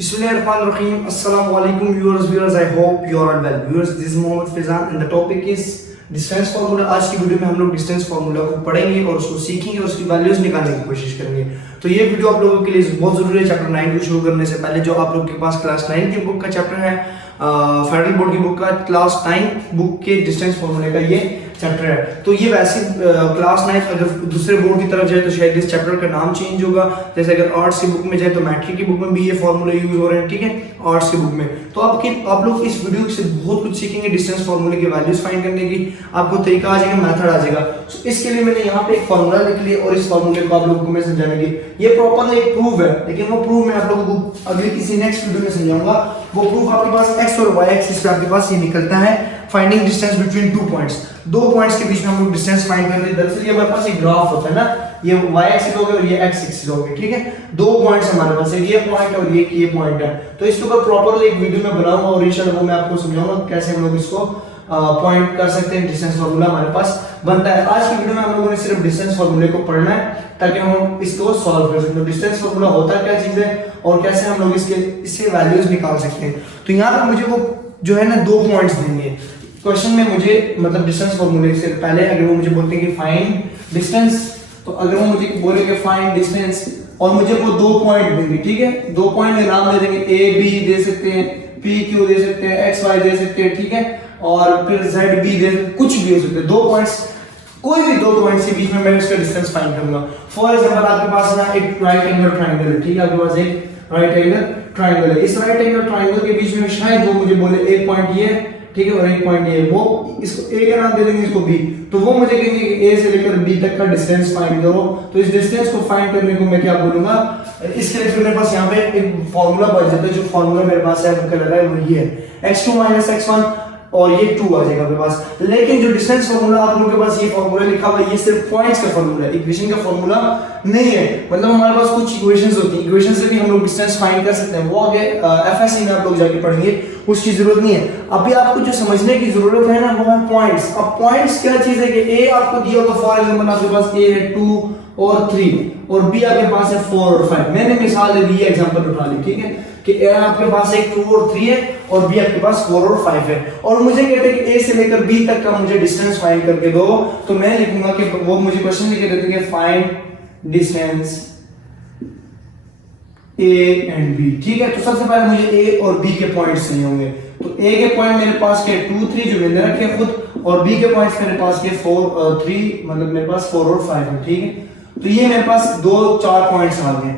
Bismillahirrahmanirrahim. Assalamu alaikum viewers. I hope you are all well. Viewers, this is Mohammed Fizan and the topic is distance formula. आज की video में हम लोग distance formula को पढ़ेंगे और उसको सीखेंगे और उसकी वैल्यूज निकालने की कोशिश करेंगे। तो ये वीडियो आप लोगों के लिए बहुत जरूरी है। चैप्टर 9 को शुरू करने से पहले जो आप लोग के पास क्लास 9 की बुक का चैप्टर है, फेडरल बोर्ड की बुक का क्लास 9 बुक के डिस्टेंस फार्मूले का ये चैप्टर है। तो ये वैसे क्लास 9 अगर दूसरे बोर्ड की तरफ जाए तो शायद इस चैप्टर का नाम चेंज होगा। जैसे अगर आर्ट्स की बुक में जाए तो मैट्रिक की बुक में भी ये फार्मूले यूज हो रहे हैं, ठीक है, आर्ट्स की बुक में। तो आप लोग इस वीडियो से बहुत कुछ सीखेंगे डिस्टेंस फार्मूले की वैल्यूज फाइंड करने की, आपको तरीका आ जाएगा, मेथड आ जाएगा। तो इसके लिए मैंने यहाँ पे एक फार्मूला लिख लिया और इस फार्मूले को आप लोगों को मैं समझाने की, ये प्रॉपर एक प्रूफ है, लेकिन वो प्रूफ मैं आप लोगों को अगली किसी नेक्स्ट वीडियो में समझाऊंगा। वो प्रूफ आपके पास एक्स और वाई एक्सिस पे आपके पास ये निकलता है, finding distance between two points. दो पॉइंट्स के बीच में हम लोग डिस्टेंस फाइंड करते हैं। दरअसल ये हमारे पास एक ग्राफ होता है ना, ये y एक्सिस हो गया और ये x एक्सिस हो गया, ठीक है। दो पॉइंट्स हमारे पास, एक ये पॉइंट और ये पॉइंट है। तो इसके ऊपर प्रॉपर्ली एक वीडियो में बनाऊंगा और इंशाल्लाह वो मैं आपको समझाऊंगा कैसे हम लोग इसको पॉइंट कर सकते हैं। डिस्टेंस फार्मूला हमारे पास बनता है। आज की वीडियो में हम लोगों ने सिर्फ डिस्टेंस फार्मूले को पढ़ना है ताकि हम इसको सॉल्व कर सकें। डिस्टेंस फार्मूला होता क्या चीज है और कैसे हम लोग इससे वैल्यूज निकाल सकते हैं। तो यहाँ पर मुझे वो जो है ना दो पॉइंट्स देंगे क्वेश्चन में। मुझे मतलब डिस्टेंस फार्मूले से पहले अगर वो मुझे बोलते हैं कि फाइंड डिस्टेंस, तो अगर वो मुझे बोलेंगे फाइंड डिस्टेंस और मुझे वो दो पॉइंट देंगे, ठीक है, दो पॉइंट के नाम दे देंगे, ए बी दे सकते हैं, पी क्यू दे सकते हैं, एक्स वाई दे सकते हैं, ठीक है, और फिर जेड बी दे, कुछ भी हो सकते हैं। दो पॉइंट्स, कोई भी दो पॉइंट्स के बीच में मैं इसका डिस्टेंस फाइंड करूंगा। फॉर एग्जांपल आपके पास ना एक राइट एंगल ट्रायंगल है, ठीक है, आपके पास एक राइट एंगल ट्रायंगल है। इस राइट एंगल ट्रायंगल के बीच में शायद वो मुझे बोले एक पॉइंट ये, ठीक है, और एक पॉइंट ये, वो इसको ए का नाम दे देंगे, इसको बी। तो वो मुझे कहेंगे कि ए से लेकर बी तक का डिस्टेंस फाइंड करो। तो इस डिस्टेंस को फाइंड करने को मैं क्या बोलूंगा, इसके लिए फिर मेरे पास यहाँ पे एक फार्मूला बच जाता है। जो फार्मूला मेरे पास है वो क्या लगा है, वो ये है x2 - x1 और ये 2 आ जाएगा मेरे पास। लेकिन जो डिस्टेंस फार्मूला आप लोगों के पास ये फार्मूला लिखा हुआ है, ये सिर्फ पॉइंट्स का फार्मूला है, इक्वेशन का फार्मूला नहीं है। मतलब हमारे पास कुछ इक्वेशंस होती हैं, इक्वेशन से भी हम लोग डिस्टेंस फाइंड कर सकते हैं। वो आगे एफएससी में आप लोग जाके पढ़ेंगे, उसकी जरूरत नहीं है। अभी आपको जो समझने की जरूरत है ना वो है पॉइंट्स। अब पॉइंट्स क्या चीज है कि ए आपको दिया होगा, फॉर एग्जांपल आपके पास ए है 2 और 3 और बी आपके पास है 4 और 5। मैंने मिसाल दे दी है, एग्जांपल उठा ली, ठीक है, कि ए आपके पास एक 2 और 3 है और बी आपके पास 4 और 5 है। और मुझे कहते हैं कि ए से लेकर बी तक का मुझे डिस्टेंस फाइंड करके दो। तो मैं लिखूंगा कि वो मुझे क्वेश्चन लिख के देते हैं find distance A and B, ठीक है। तो सबसे पहले मुझे ए और बी के पॉइंट्स चाहिए होंगे। तो ए के पॉइंट मेरे पास के 2 3 जो मैंने रखे खुद, और बी के पॉइंट्स मेरे पास के 4 3, मतलब मेरे पास 4 और 5 है, ठीक है। तो ये मेरे पास 2 4 पॉइंट्स आ गए।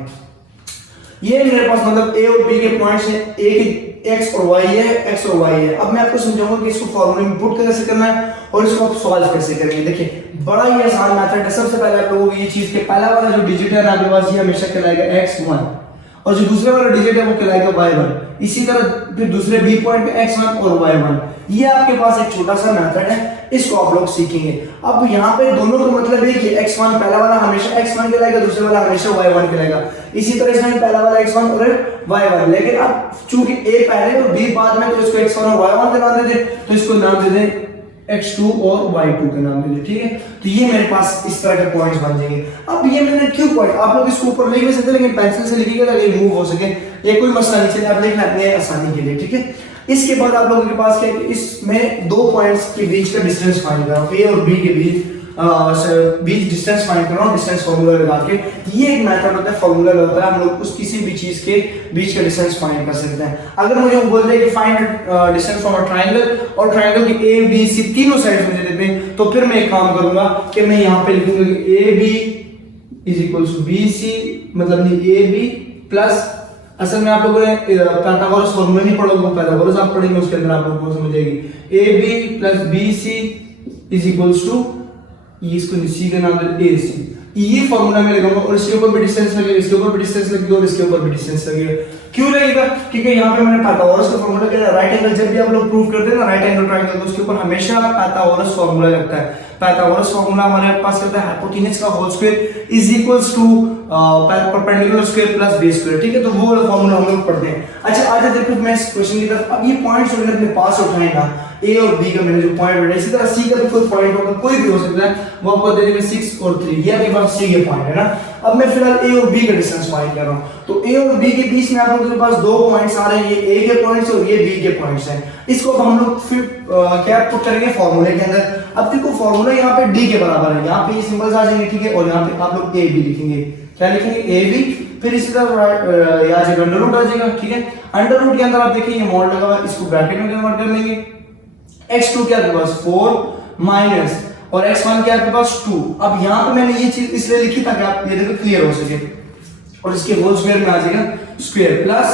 ये मेरे पास मतलब ए और बी के पॉइंट्स हैं, ए के एक्स और वाई है, एक्स और वाई है। अब मैं आपको समझाऊंगा कि इसको फार्मूले में पुट कैसे करना है और इसको आप सॉल्व कैसे करेंगे। देखिए बड़ा ही आसान मेथड है। सबसे पहले आप लोगों को ये चीज के पहला वाला जो डिजिट है आपके पास, ये हमेशा कहलाएगा x1 और जो दूसरे वाला डिजिट है वो कहलाएगा y1। इसी तरह फिर दूसरे बी पॉइंट पे x1 और y1। ये आपके पास एक छोटा सा मेथड है, इसको आप लोग सीखेंगे। अब यहाँ पे दोनों का मतलब है कि x1 पहला वाला हमेशा x1 कहलाएगा, दूसरा वाला हमेशा y1 कहलाएगा। इसी तरह इसमें पहला वाला x1 और y1, लेकिन अब चूंकि a पहले और b बाद में, तो इसको x1 और y1 का नाम दे दे, तो इसको नाम दे दें x2 और y2 का नाम दे दे, ठीक है। तो ये मेरे पास इस तरह के पॉइंट्स बन जाएंगे। अब ये मैंने क्यों पॉइंट, आप लोग इसको ऊपर लिख भी सकते हैं लेकिन पेंसिल से लिखिएगा ताकि मूव हो सके, ये कोई मसला नहीं, चलिए आप लिख लेते हैं आसानी के लिए, ठीक है। इसके बाद आप लोगों के पास क्या है, इसमें दो पॉइंट्स के बीच का डिस्टेंस फाइंड करो, ए और बी के बीच डिस्टेंस फाइंड करो डिस्टेंस फार्मूला लगा के। ये एक मेथड होता है, फार्मूला होता है, हम लोग उस किसी भी चीज के बीच का डिस्टेंस फाइंड कर सकते हैं। अगर मुझे बोल दे कि find distance from a triangle और ट्रायंगल के ए बी सी तीनों साइड्स मुझे देते हैं, तो फिर मैं एक काम करूंगा कि मैं यहाँ पे लिखूंगा कि A B is equals to B C, मतलब नहीं ए बी प्लस, असल में आप लोगों ने पाइथागोरस फार्मूला नहीं पढ़ोगे, पाइथागोरस आप पढ़ेंगे, उसके अंदर आप लोगों को समझ आएगी। A B plus B C is equals to, इसको सी का नाम दे ए सी। ये फार्मूला में लगाऊंगा और इसके ऊपर भी डिस्टेंस लगेगा, इसके ऊपर भी डिस्टेंस लगेगा और इसके ऊपर भी डिस्टेंस लगेगा। क्यों लगेगा, क्योंकि यहाँ पे मैंने पाइथागोरस का फार्मूला किया। राइट एंगल जब भी आप लोग प्रूव करते हैं ना, राइट एंगल ट्रायंगल, तो उसके ऊपर हमेशा पाइथागोरस फार्मूला लगता है। पाइथागोरस फार्मूला हमारे पास कहता है हाइपोटेनस का whole square is equals to perpendicular square plus base square, ठीक है, तो वो वाला फॉर्मूला हम लोग पढ़ते हैं। अच्छा आज देखो मैं इस क्वेश्चन की तरफ, अब ये पॉइंट्स मैंने अपने पास उठाए ना, ए और बी का मैंने जो पॉइंट उठाया, इसी तरह सी का भी कोई पॉइंट होगा, कोई भी हो सकता है, वो आपको दे देंगे 6 और 3, ये आपके पास सी के पॉइंट है ना। अब मैं फिलहाल ए और बी का डिस्टेंस फाइंड कर रहा हूं, तो ए और बी के बीच में आप लोगों के पास दो पॉइंट्स आ रहे हैं, ये ए के पॉइंट्स और ये बी के पॉइंट्स हैं। इसको अब हम लोग फिर क्या पुट करेंगे फॉर्मूले के अंदर। अब देखो फॉर्मूला यहाँ पे डी के बराबर है, यहाँ पे ये सिंबल्स आ जाएंगे, ठीक है, और यहाँ पे आप लोग ए बी लिखेंगे, क्या लिखेंगे, ए बी, फिर इसी तरह यहाँ से अंडर रूट आ जाएगा, ठीक है। अंडर रूट के अंदर आप देखिए ये मॉड लगा हुआ है, इसको ब्रैकेट में कन्वर्ट कर लेंगे। x2 क्या आपके पास 4 माइनस और x1 क्या आपके पास 2। अब यहाँ पे मैंने ये चीज इसलिए लिखी ताकि आप ये देखो क्लियर हो सके, और इसके होल स्क्वायर में आ जाएगा स्क्वायर प्लस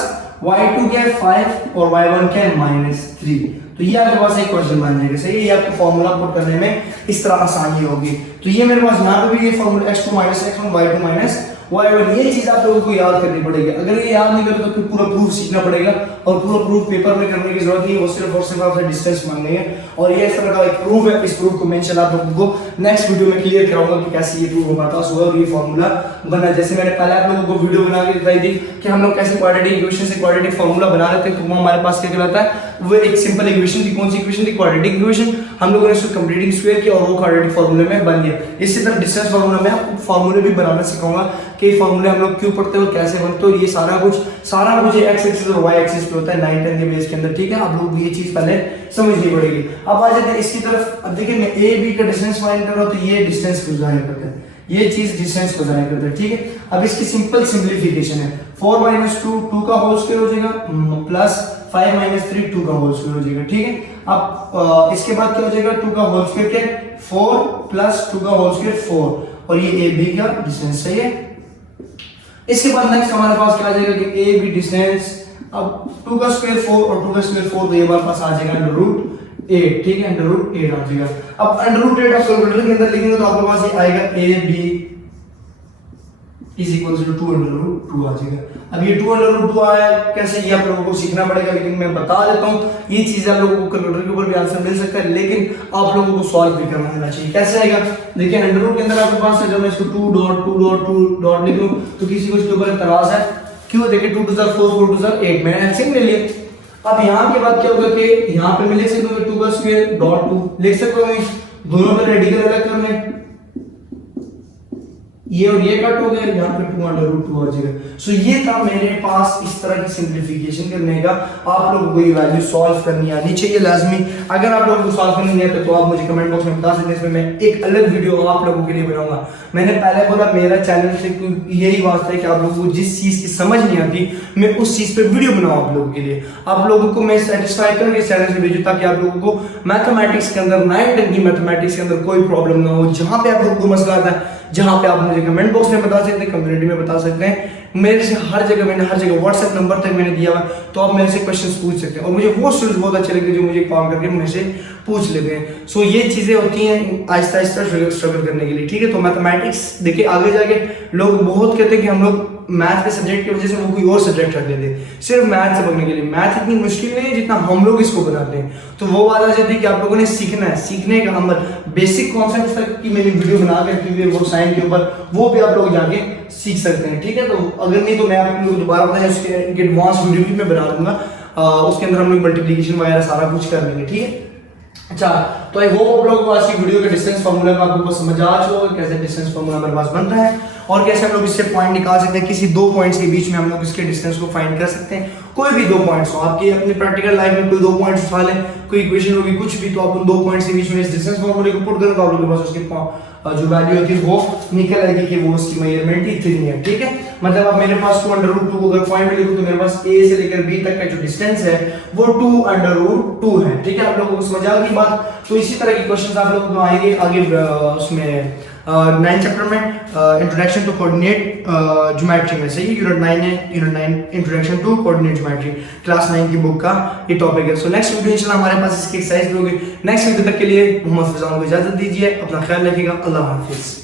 y2 क्या है 5 और y1 क्या है -3। तो ये आपके पास एक क्वेश्चन बन जाएगा, सही है, ये आपको फॉर्मूला पुट करने में इस तरह आसानी होगी। तो ये मेरे पास यहाँ पे भी ये formula x2 x1 y2 y1, ये चीज आप लोगों को याद करनी पड़ेगी। अगर ये याद नहीं करो तो फिर पूरा प्रूफ सीखना पड़ेगा, और पूरा प्रूफ पेपर में करने की जरूरत नहीं है, वो सिर्फ और सिर्फ आपसे डिस्टेंस मांगनी है। और ये इस तरह का एक प्रूफ है, इस प्रूफ को मैं इंशाल्लाह आप लोगों को नेक्स्ट वीडियो में क्लियर कराऊंगा कि कैसे ये प्रूफ हमारे पास हुआ और ये फॉर्मूला बना। जैसे मैंने पहले आप लोगों को वीडियो बना के दिखाई थी कि हम लोग कैसे क्वाड्रेटिक इक्वेशन से क्वाड्रेटिक फॉर्मूला बना लेते हैं, तो वो हमारे पास क्या कहलाता है, वो एक सिंपल इक्वेशन थी। कौन सी इक्वेशन थी, क्वाड्रेटिक इक्वेशन। हम लोगों ने उसको कंप्लीटिंग स्क्वायर किया और वो क्वाड्रेटिक फॉर्मूले में बन गया। इसी तरह डिस्टेंस फॉर्मूला में आपको फॉर्मूले भी बनाना सिखाऊंगा कि फॉर्मूले हम लोग क्यों पढ़ते हैं और कैसे बनते हैं, और ये सारा कुछ एक्स एक्सिस और वाई एक्सिस पे होता है 9 10 के बेस के अंदर, ठीक है। आप लोग ये चीज पहले समझनी पड़ेगी। अब आ जाते हैं इसकी तरफ। अब देखिए मैं ए बी का डिस्टेंस फाइंड कर रहा हूं, तो ये डिस्टेंस को जाहिर करता है, ये चीज डिस्टेंस को जाहिर करता है, ठीक है। अब इसकी सिंपल सिंपलीफिकेशन है, 4 - 2 2 का होल स्क्वायर हो जाएगा, प्लस 5 - 3 2 का होल स्क्वायर हो जाएगा, ठीक है। अब इसके बाद क्या हो जाएगा, 2 का होल स्क्वायर क्या 4 प्लस 2 का होल स्क्वायर 4, और ये ए बी का डिस्टेंस, सही है। इसके बाद नेक्स्ट हमारे पास क्या आ जाएगा कि ए बी डिस्टेंस, अब 2 का स्क्वायर 4 और 2 का स्क्वायर 4, तो ये हमारे पास आ जाएगा √8, ठीक है, √8 आ जाएगा। अब √8 आप कैलकुलेटर के अंदर लिखेंगे तो आपके पास ये आएगा A B is equal to 2 आ जाएगा। अब ये 2 आया कैसे, ये आप लोगों को सीखना पड़ेगा, लेकिन मैं बता देता हूँ ये चीज आप लोगों को कैलकुलेटर के ऊपर भी आंसर मिल सकता है, लेकिन आप लोगों को सॉल्व भी करना आना चाहिए। कैसे आएगा, देखिए अंडर रूट के अंदर आपके पास है, जब मैं इसको 2.2.2 लिख लूं तो किसी को इसके ऊपर इतराज है, क्यों, देखिए 2 2 4 4 2 8 मैंने एलसीएम ले लिया। अब यहाँ के बाद क्या होगा कि यहाँ पे मैं लिख सकता हूँ 2 का स्क्वायर .2 लिख सकता हूँ, दोनों पे रेडिकल अलग करने, ये और ये कट हो गया, यहाँ पे 2√2 आ जाएगा। सो ये था मेरे पास इस तरह की सिंप्लीफिकेशन करने का। आप लोगों को ये वैल्यू सॉल्व करनी आनी चाहिए लाजमी। अगर आप लोगों को सॉल्व करनी नहीं आती तो आप मुझे कमेंट बॉक्स में बता सकते हैं, इसमें मैं एक अलग वीडियो आप लोगों के लिए बनाऊंगा। मैंने पहले बोला मेरा चैनल से यही वास्ता है कि आप लोगों को जिस चीज की समझ नहीं आती मैं उस चीज पे वीडियो बनाऊं आप लोगों के लिए, आप लोगों को मैं सेटिस्फाई करके चैनल से भेजूं, ताकि आप लोगों को मैथमेटिक्स के अंदर 9 10 की मैथमेटिक्स के अंदर कोई प्रॉब्लम ना हो। जहां पे आप लोगों को मसला आता है, जहां पे आप मुझे कमेंट बॉक्स में बता सकते हैं, कम्युनिटी में बता सकते हैं, मेरे से हर जगह मैंने व्हाट्सएप नंबर तक मैंने दिया हुआ, तो आप मेरे से क्वेश्चंस पूछ सकते हैं। और मुझे वो स्टूडेंट्स बहुत अच्छे लगते हैं जो मुझे कॉल करके मुझे से पूछ लेते हैं। सो ये चीजें होती हैं आहिस्ता आहिस्ता स्ट्रगल करने के लिए, ठीक है। तो मैथमेटिक्स देखिए आगे जाके लोग बहुत कहते हैं कि हम लोग मैथ के सब्जेक्ट की वजह से वो कोई और सब्जेक्ट रख लेते हैं सिर्फ मैथ से पढ़ने के लिए। मैथ इतनी मुश्किल नहीं है जितना हम लोग इसको बनाते हैं। तो वो बात आ जाती है कि आप लोगों ने सीखना है, सीखने का अमल, बेसिक कॉन्सेप्ट तक की मैंने वीडियो बना कर की वो साइन के ऊपर, वो भी आप लोग जाके सीख सकते हैं, ठीक है। तो अगर नहीं तो मैं आप लोगों को दोबारा बताया, उसके एडवांस वीडियो भी मैं बना दूंगा, उसके अंदर हम लोग मल्टीप्लिकेशन वगैरह सारा कुछ कर लेंगे, ठीक है। अच्छा, तो आई होप आप लोगों को आज की वीडियो का डिस्टेंस फार्मूला का आपको समझ आ चुका होगा, कैसे डिस्टेंस फार्मूला हमारे पास बनता है और कैसे हम लोग इससे पॉइंट निकाल सकते हैं। किसी दो पॉइंट्स के बीच में हम लोग इसके डिस्टेंस को फाइंड कर सकते हैं। कोई भी दो पॉइंट्स हो, आपकी अपनी प्रैक्टिकल लाइफ में कोई दो पॉइंट्स उठा लें, कोई इक्वेशन होगी कुछ भी, तो आप उन दो पॉइंट्स के बीच में इस डिस्टेंस फार्मूले को पुट करें तो आप लोगों के पास उसकी जो वैल्यू होती है वो निकल आएगी कि वो उसकी मेजरमेंट इतनी है, ठीक है। मतलब अब मेरे पास 2√2 को अगर पॉइंट लिखूं तो मेरे पास ए से लेकर बी तक का जो डिस्टेंस है वो 2√2 है, ठीक है। आप लोगों को समझ आ गई बात। तो इसी तरह के क्वेश्चंस आप लोगों को आएंगे आगे उसमें 9 चैप्टर में इंट्रोडक्शन टू कोऑर्डिनेट ज्योमेट्री में, सही, यूनिट 9 है, unit 9 introduction to coordinate geometry, class 9 की बुक का ये टॉपिक है। सो नेक्स्ट वीडियो इंशाल्लाह हमारे पास इसकी एक्सरसाइज होगी। नेक्स्ट वीडियो तक के लिए मोहम्मद फैजान को इजाजत दीजिए, अपना ख्याल रखिएगा, अल्लाह हाफिज।